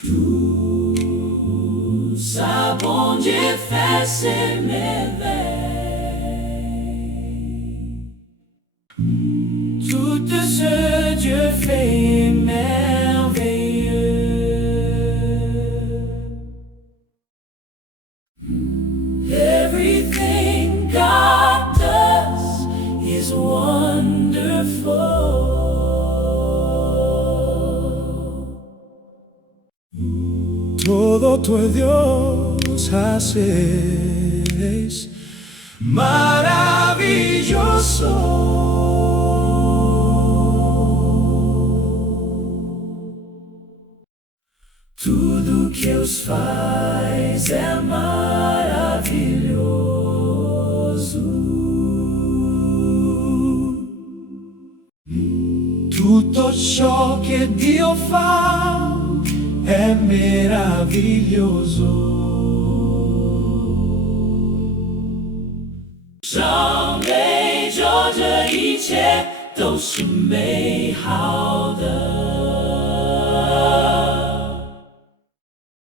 Tout ça, bon Dieu fait ses merveilles. Tout ce Dieu fait est merveilleux. Everything God does is wonderful. Todo tu Dios haces maravilloso. Tudo que os faz é maravilhoso. Tutto ciò che Dio fa è meraviglioso. 上美洲这一切都是美好的。